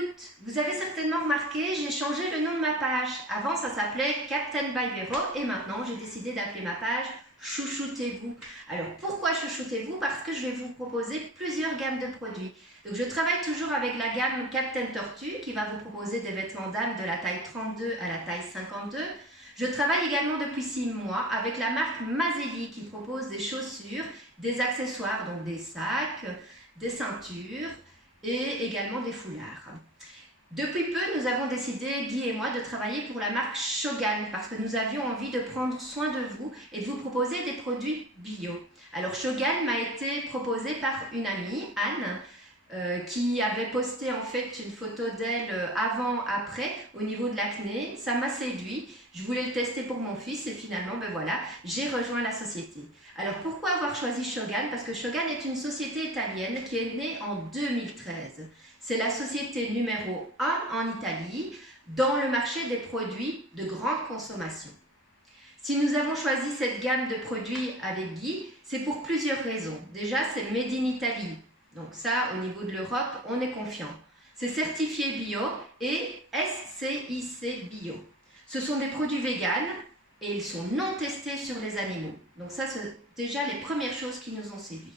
toutes, vous avez certainement remarqué, j'ai changé le nom de ma page. Avant, ça s'appelait Captain by Vero et maintenant, j'ai décidé d'appeler ma page Chouchoutez-vous. Alors, pourquoi Chouchoutez-vous? Parce que je vais vous proposer plusieurs gammes de produits. Donc, je travaille toujours avec la gamme Captain Tortue qui va vous proposer des vêtements dames de la taille 32 à la taille 52. Je travaille également depuis 6 mois avec la marque Mazzelli qui propose des chaussures, des accessoires, donc des sacs, des ceintures et également des foulards. Depuis peu, nous avons décidé, Guy et moi, de travailler pour la marque Shogun parce que nous avions envie de prendre soin de vous et de vous proposer des produits bio. Alors Shogun m'a été proposé par une amie, Anne, qui avait posté en fait une photo d'elle avant-après au niveau de l'acné. Ça m'a séduit, je voulais le tester pour mon fils et finalement, ben voilà, j'ai rejoint la société. Alors pourquoi avoir choisi Shogun? Parce que Shogun est une société italienne qui est née en 2013. C'est la société numéro 1 en Italie dans le marché des produits de grande consommation. Si nous avons choisi cette gamme de produits avec Guy, c'est pour plusieurs raisons. Déjà, c'est Made in Italy. Donc ça, au niveau de l'Europe, on est confiant. C'est certifié bio et SCIC bio. Ce sont des produits véganes et ils sont non testés sur les animaux. Donc ça, c'est déjà les premières choses qui nous ont séduits.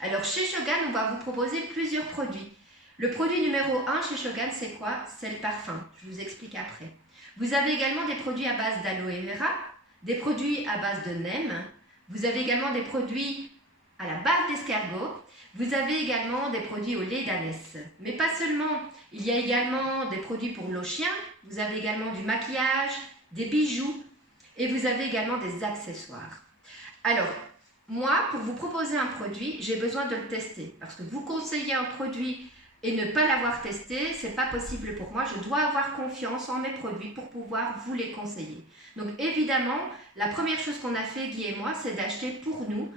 Alors chez Shogun, on va vous proposer plusieurs produits. Le produit numéro 1 chez Shogun, c'est quoi? C'est le parfum. Je vous explique après. Vous avez également des produits à base d'aloe vera, des produits à base de neem. Vous avez également des produits à la bave d'escargot. Vous avez également des produits au lait d'ânesse. Mais pas seulement. Il y a également des produits pour nos chiens. Vous avez également du maquillage, des bijoux et vous avez également des accessoires. Alors, moi, pour vous proposer un produit, j'ai besoin de le tester. Parce que vous conseillez un produit et ne pas l'avoir testé, c'est pas possible pour moi. Je dois avoir confiance en mes produits pour pouvoir vous les conseiller. Donc évidemment, la première chose qu'on a fait, Guy et moi, c'est d'acheter pour nous,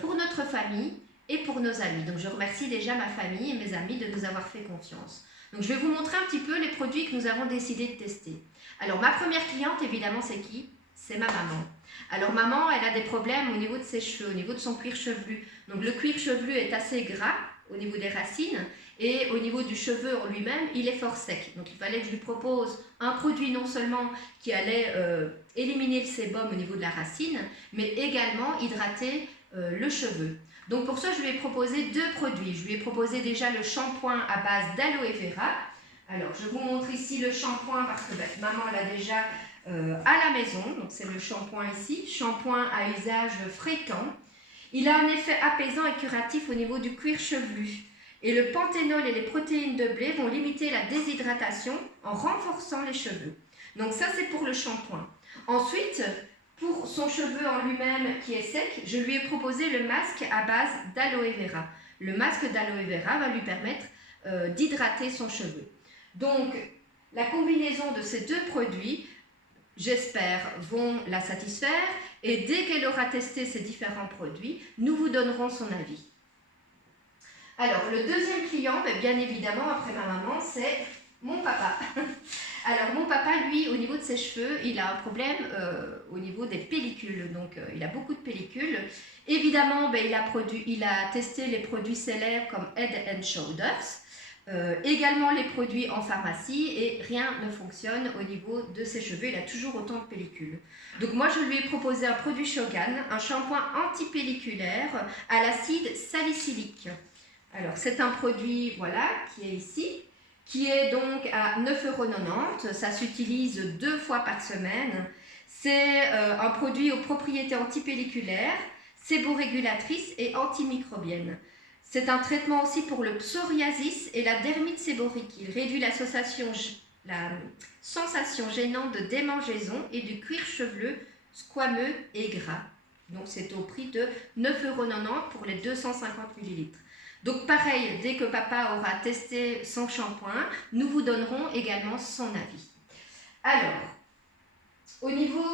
pour notre famille et pour nos amis. Donc je remercie déjà ma famille et mes amis de nous avoir fait confiance. Donc je vais vous montrer un petit peu les produits que nous avons décidé de tester. Alors ma première cliente, évidemment, c'est qui? C'est ma maman. Alors maman, elle a des problèmes au niveau de ses cheveux, au niveau de son cuir chevelu. Donc le cuir chevelu est assez gras au niveau des racines et au niveau du cheveu en lui-même, il est fort sec. Donc il fallait que je lui propose un produit non seulement qui allait éliminer le sébum au niveau de la racine, mais également hydrater le cheveu. Donc pour ça, je lui ai proposé 2 produits. Je lui ai proposé déjà le shampoing à base d'aloe vera. Alors je vous montre ici le shampoing parce que maman l'a déjà à la maison. Donc c'est le shampoing ici, shampoing à usage fréquent. Il a un effet apaisant et curatif au niveau du cuir chevelu. Et le panthénol et les protéines de blé vont limiter la déshydratation en renforçant les cheveux. Donc ça, c'est pour le shampoing. Ensuite, pour son cheveu en lui-même qui est sec, je lui ai proposé le masque à base d'aloe vera. Le masque d'aloe vera va lui permettre d'hydrater son cheveu. Donc, la combinaison de ces 2 produits, j'espère, vont la satisfaire. Et dès qu'elle aura testé ces différents produits, nous vous donnerons son avis. Alors, le deuxième client, bien évidemment, après ma maman, c'est mon papa. Alors, mon papa, lui, au niveau de ses cheveux, il a un problème au niveau des pellicules. Donc, il a beaucoup de pellicules. Évidemment, il a testé les produits célèbres comme Head & Shoulders. Également les produits en pharmacie et rien ne fonctionne au niveau de ses cheveux, il a toujours autant de pellicules. Donc moi je lui ai proposé un produit Shogun, un shampoing anti-pelliculaire à l'acide salicylique. Alors c'est un produit voilà qui est ici, qui est donc à 9,90 €, ça s'utilise 2 fois par semaine. C'est un produit aux propriétés antipelliculaires, séborégulatrices et antimicrobiennes. C'est un traitement aussi pour le psoriasis et la dermite séborique. Il réduit la sensation gênante de démangeaison et du cuir chevelu squameux et gras. Donc c'est au prix de 9,90 € pour les 250 ml. Donc pareil, dès que papa aura testé son shampoing, nous vous donnerons également son avis. Alors, au niveau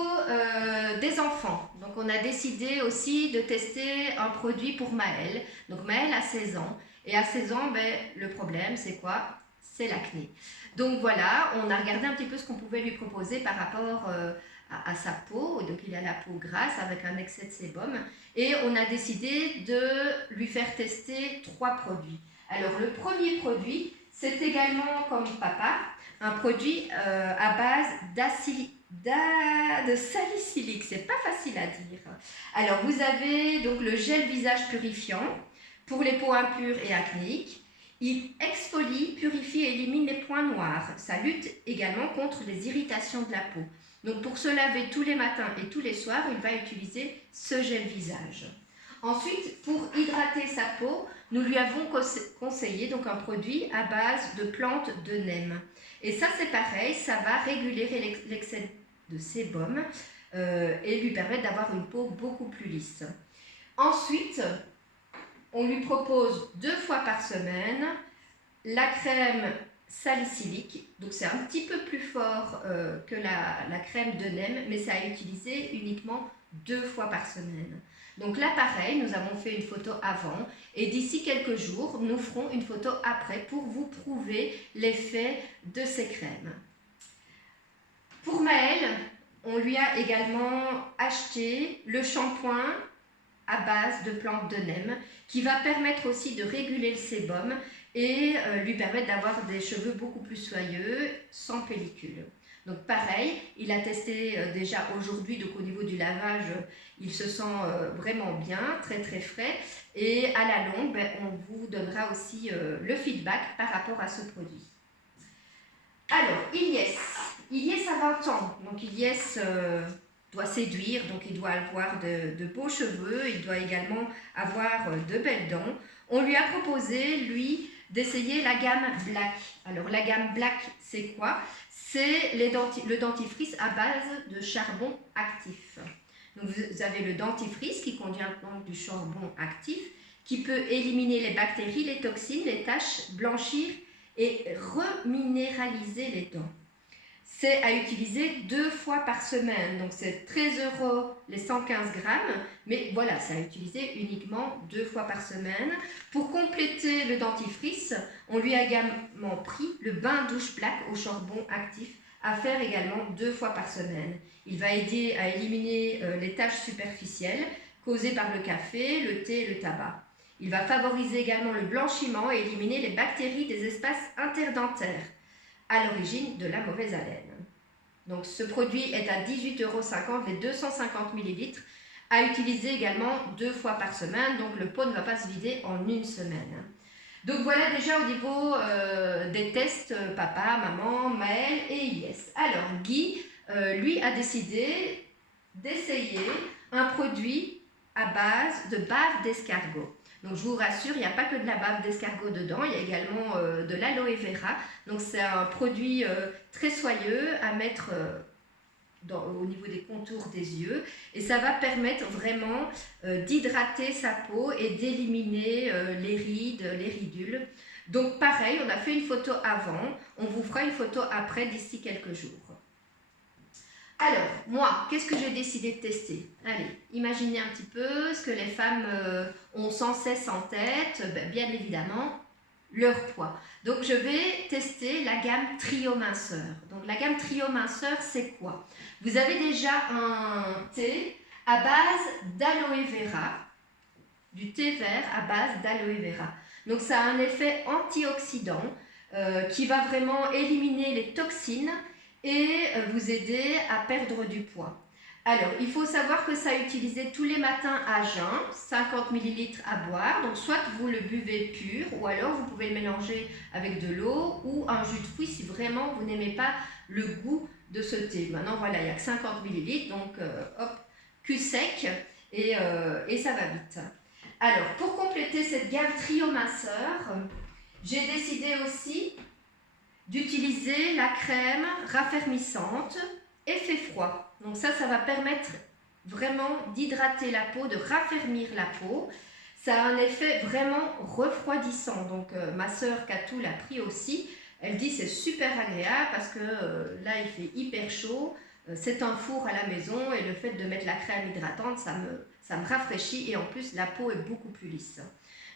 des enfants, donc on a décidé aussi de tester un produit pour Maëlle. Donc Maëlle a 16 ans et à 16 ans, le problème c'est quoi? C'est l'acné. Donc voilà, on a regardé un petit peu ce qu'on pouvait lui proposer par rapport à sa peau. Donc il a la peau grasse avec un excès de sébum et on a décidé de lui faire tester 3 produits. Alors le premier produit, c'est également, comme papa, un produit à base de salicylique. C'est pas facile à dire. Alors, vous avez donc le gel visage purifiant pour les peaux impures et acnéiques. Il exfolie, purifie et élimine les points noirs. Ça lutte également contre les irritations de la peau. Donc, pour se laver tous les matins et tous les soirs, il va utiliser ce gel visage. Ensuite, pour hydrater sa peau, nous lui avons conseillé donc un produit à base de plantes de neem. Et ça, c'est pareil, ça va réguler l'excès de sébum et lui permettre d'avoir une peau beaucoup plus lisse. Ensuite, on lui propose 2 fois par semaine la crème salicylique. Donc, c'est un petit peu plus fort que la crème de neem, mais c'est à utiliser uniquement 2 fois par semaine. Donc là, pareil, nous avons fait une photo avant et d'ici quelques jours, nous ferons une photo après pour vous prouver l'effet de ces crèmes. Pour Maëlle, on lui a également acheté le shampoing à base de plantes de neem qui va permettre aussi de réguler le sébum et lui permettre d'avoir des cheveux beaucoup plus soyeux sans pellicule. Donc pareil, il a testé déjà aujourd'hui, donc au niveau du lavage, il se sent vraiment bien, très très frais. Et à la longue, on vous donnera aussi le feedback par rapport à ce produit. Alors, Ilyes a 20 ans, donc Ilyes doit séduire, donc il doit avoir de beaux cheveux, il doit également avoir de belles dents. On lui a proposé, lui, d'essayer la gamme Black. Alors la gamme Black, c'est quoi? C'est le dentifrice à base de charbon actif. Donc vous avez le dentifrice qui contient donc du charbon actif qui peut éliminer les bactéries, les toxines, les taches, blanchir et reminéraliser les dents. C'est à utiliser 2 fois par semaine, donc c'est 13 € les 115 grammes, mais voilà, c'est à utiliser uniquement 2 fois par semaine. Pour compléter le dentifrice, on lui a également pris le bain douche Black au charbon actif, à faire également 2 fois par semaine. Il va aider à éliminer les taches superficielles causées par le café, le thé et le tabac. Il va favoriser également le blanchiment et éliminer les bactéries des espaces interdentaires à l'origine de la mauvaise haleine. Donc ce produit est à 18,50 € les 250 ml, à utiliser également 2 fois par semaine, donc le pot ne va pas se vider en une semaine. Donc voilà déjà au niveau des tests papa, maman, Maëlle et Ilyes. Alors Guy, lui, a décidé d'essayer un produit à base de bave d'escargot. Donc je vous rassure, il n'y a pas que de la bave d'escargot dedans, il y a également de l'aloe vera. Donc c'est un produit très soyeux à mettre au niveau des contours des yeux. Et ça va permettre vraiment d'hydrater sa peau et d'éliminer les rides, les ridules. Donc pareil, on a fait une photo avant, on vous fera une photo après d'ici quelques jours. Alors, moi, qu'est-ce que j'ai décidé de tester? Allez, imaginez un petit peu ce que les femmes ont sans cesse en tête, bien évidemment, leur poids. Donc, je vais tester la gamme Trio Minceur. Donc, la gamme Trio Minceur, c'est quoi? Vous avez déjà un thé à base d'aloe vera, du thé vert à base d'aloe vera. Donc, ça a un effet antioxydant qui va vraiment éliminer les toxines et vous aider à perdre du poids. Alors, il faut savoir que ça est utilisé tous les matins à jeun, 50 ml à boire. Donc, soit vous le buvez pur, ou alors vous pouvez le mélanger avec de l'eau ou un jus de fruits si vraiment vous n'aimez pas le goût de ce thé. Maintenant, voilà, il n'y a que 50 ml, donc hop, cul sec et ça va vite. Alors, pour compléter cette gamme Trio Minceur, j'ai décidé aussi d'utiliser la crème raffermissante effet froid. Donc ça va permettre vraiment d'hydrater la peau, de raffermir la peau. Ça a un effet vraiment refroidissant. Donc ma sœur Katou l'a pris aussi. Elle dit c'est super agréable parce que là il fait hyper chaud. C'est un four à la maison et le fait de mettre la crème hydratante, ça me rafraîchit et en plus la peau est beaucoup plus lisse.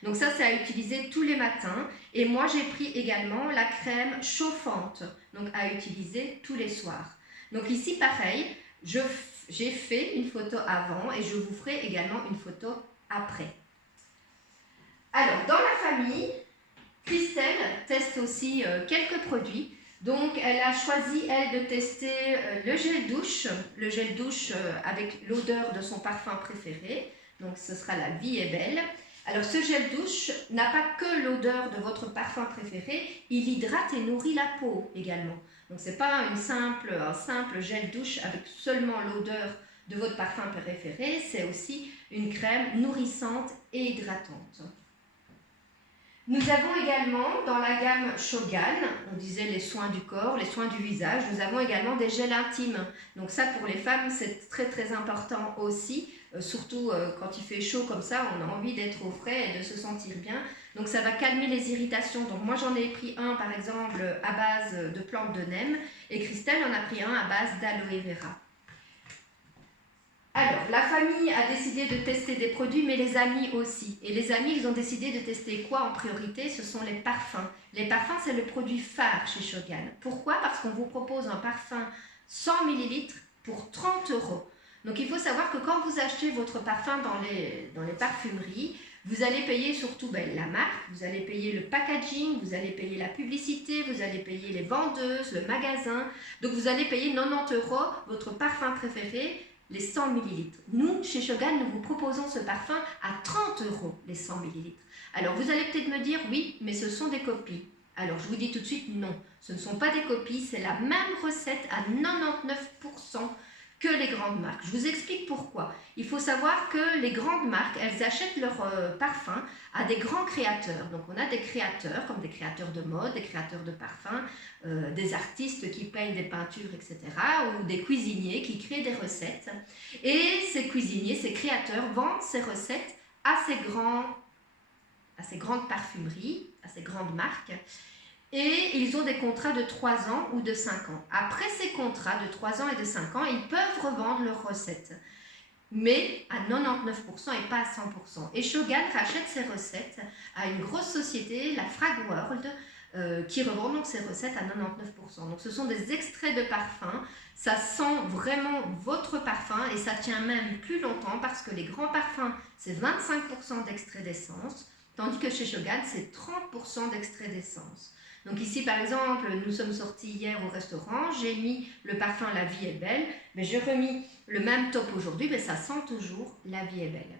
Donc ça, c'est à utiliser tous les matins. Et moi, j'ai pris également la crème chauffante, donc à utiliser tous les soirs. Donc ici, pareil, j'ai fait une photo avant et je vous ferai également une photo après. Alors, dans la famille, Christelle teste aussi quelques produits. Donc, elle a choisi, elle, de tester le gel douche avec l'odeur de son parfum préféré. Donc, ce sera la Vie est belle. Alors, ce gel douche n'a pas que l'odeur de votre parfum préféré, il hydrate et nourrit la peau également. Donc, ce n'est pas un simple gel douche avec seulement l'odeur de votre parfum préféré, c'est aussi une crème nourrissante et hydratante. Nous avons également dans la gamme Shogan, on disait les soins du corps, les soins du visage, nous avons également des gels intimes. Donc ça pour les femmes c'est très important aussi, surtout quand il fait chaud comme ça, on a envie d'être au frais et de se sentir bien. Donc ça va calmer les irritations. Donc moi j'en ai pris un par exemple à base de plantes de neem et Christelle en a pris un à base d'aloe vera. Alors, la famille a décidé de tester des produits, mais les amis aussi. Et les amis, ils ont décidé de tester quoi en priorité? Ce sont les parfums. Les parfums, c'est le produit phare chez Shogan. Pourquoi? Parce qu'on vous propose un parfum 100 ml pour 30 €. Donc, il faut savoir que quand vous achetez votre parfum dans les parfumeries, vous allez payer surtout la marque, vous allez payer le packaging, vous allez payer la publicité, vous allez payer les vendeuses, le magasin. Donc, vous allez payer 90 € votre parfum préféré, les 100 ml. Nous, chez Shogan, nous vous proposons ce parfum à 30 € les 100 ml. Alors, vous allez peut-être me dire, oui, mais ce sont des copies. Alors, je vous dis tout de suite, non, ce ne sont pas des copies, c'est la même recette à 99% que les grandes marques. Je vous explique pourquoi. Il faut savoir que les grandes marques, elles achètent leurs parfums à des grands créateurs. Donc on a des créateurs, comme des créateurs de mode, des créateurs de parfums, des artistes qui peignent des peintures, etc. ou des cuisiniers qui créent des recettes. Et ces cuisiniers, ces créateurs vendent ces recettes à ces grandes parfumeries, à ces grandes marques. Et ils ont des contrats de 3 ans ou de 5 ans. Après ces contrats de 3 ans et de 5 ans, ils peuvent revendre leurs recettes. Mais à 99% et pas à 100%. Et Shogan rachète ses recettes à une grosse société, la Frag World, qui revend donc ses recettes à 99%. Donc ce sont des extraits de parfum, ça sent vraiment votre parfum et ça tient même plus longtemps parce que les grands parfums, c'est 25% d'extrait d'essence, tandis que chez Shogan, c'est 30% d'extrait d'essence. Donc ici, par exemple, nous sommes sortis hier au restaurant, j'ai mis le parfum La Vie est belle, mais j'ai remis le même top aujourd'hui, mais ça sent toujours La Vie est belle.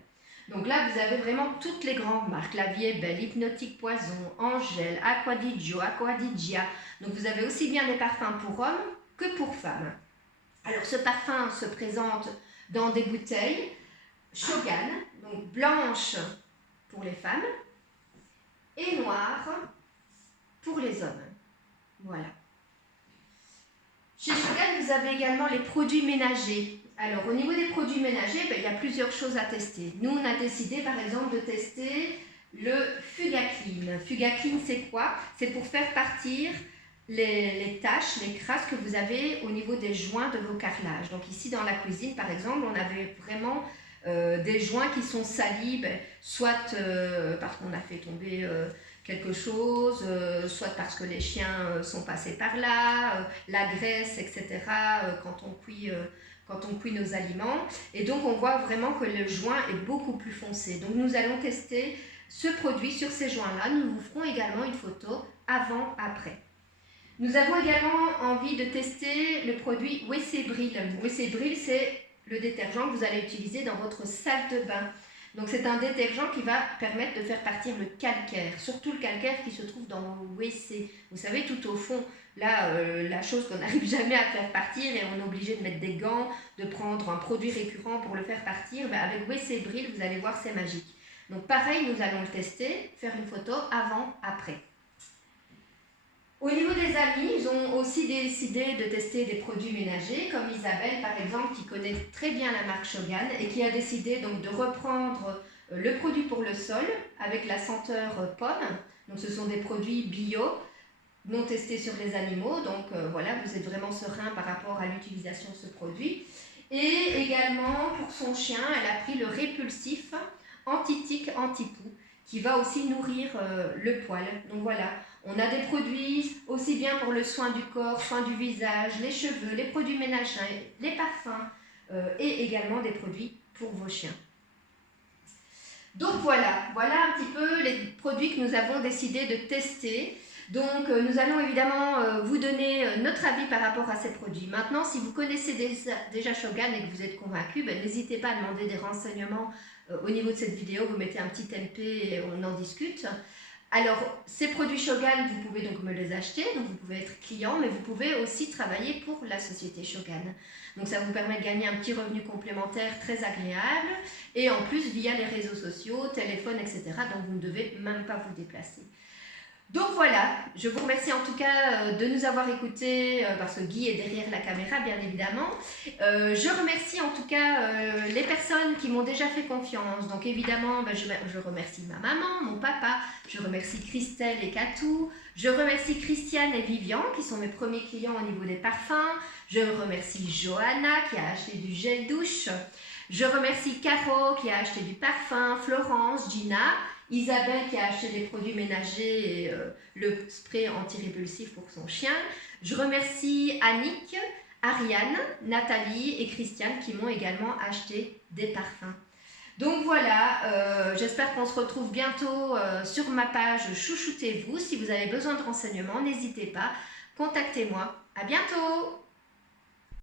Donc là, vous avez vraiment toutes les grandes marques, La Vie est belle, Hypnotique Poison, Angèle, Acqua di Gio, Acqua di Gia. Donc vous avez aussi bien des parfums pour hommes que pour femmes. Alors ce parfum se présente dans des bouteilles Shogan, donc blanches pour les femmes et noires pour les hommes. Voilà. Chez Shogan, vous avez également les produits ménagers. Alors, au niveau des produits ménagers, il y a plusieurs choses à tester. Nous, on a décidé, par exemple, de tester le Fugaclean. Fugaclean, c'est quoi? C'est pour faire partir les taches, les crasses que vous avez au niveau des joints de vos carrelages. Donc ici, dans la cuisine, par exemple, on avait vraiment des joints qui sont salis, soit parce qu'on a fait tomber quelque chose, soit parce que les chiens sont passés par là, la graisse, etc., quand on cuit nos aliments. Et donc, on voit vraiment que le joint est beaucoup plus foncé. Donc, nous allons tester ce produit sur ces joints-là. Nous vous ferons également une photo avant-après. Nous avons également envie de tester le produit WC Bril. WC Bril, c'est le détergent que vous allez utiliser dans votre salle de bain. Donc c'est un détergent qui va permettre de faire partir le calcaire, surtout le calcaire qui se trouve dans vos WC. Vous savez, tout au fond, là, la chose qu'on n'arrive jamais à faire partir et on est obligé de mettre des gants, de prendre un produit récurrent pour le faire partir, avec WC Bril, vous allez voir, c'est magique. Donc pareil, nous allons le tester, faire une photo avant-après. Au niveau des amis, ils ont aussi décidé de tester des produits ménagers, comme Isabelle par exemple, qui connaît très bien la marque Shogan et qui a décidé donc de reprendre le produit pour le sol avec la senteur pomme. Donc ce sont des produits bio, non testés sur les animaux, donc voilà, vous êtes vraiment serein par rapport à l'utilisation de ce produit. Et également pour son chien, elle a pris le répulsif anti-tic, anti-poux, qui va aussi nourrir le poil. Donc voilà. On a des produits aussi bien pour le soin du corps, soin du visage, les cheveux, les produits ménagers, les parfums et également des produits pour vos chiens. Donc voilà un petit peu les produits que nous avons décidé de tester. Donc nous allons évidemment vous donner notre avis par rapport à ces produits. Maintenant, si vous connaissez déjà Shogun et que vous êtes convaincu, n'hésitez pas à demander des renseignements au niveau de cette vidéo. Vous mettez un petit MP et on en discute. Alors, ces produits Shogun, vous pouvez donc me les acheter, donc vous pouvez être client, mais vous pouvez aussi travailler pour la société Shogun. Donc ça vous permet de gagner un petit revenu complémentaire très agréable, et en plus via les réseaux sociaux, téléphone, etc. Donc vous ne devez même pas vous déplacer. Donc voilà, je vous remercie en tout cas de nous avoir écoutés, parce que Guy est derrière la caméra bien évidemment. Je remercie en tout cas les personnes qui m'ont déjà fait confiance. Donc évidemment, je remercie ma maman, mon papa, je remercie Christelle et Katou, je remercie Christiane et Vivian qui sont mes premiers clients au niveau des parfums, je remercie Johanna qui a acheté du gel douche, je remercie Caro qui a acheté du parfum, Florence, Gina, Isabelle qui a acheté des produits ménagers et le spray anti-répulsif pour son chien. Je remercie Annick, Ariane, Nathalie et Christiane qui m'ont également acheté des parfums. Donc voilà, j'espère qu'on se retrouve bientôt sur ma page Chouchoutez-vous. Si vous avez besoin de renseignements, n'hésitez pas, contactez-moi. À bientôt!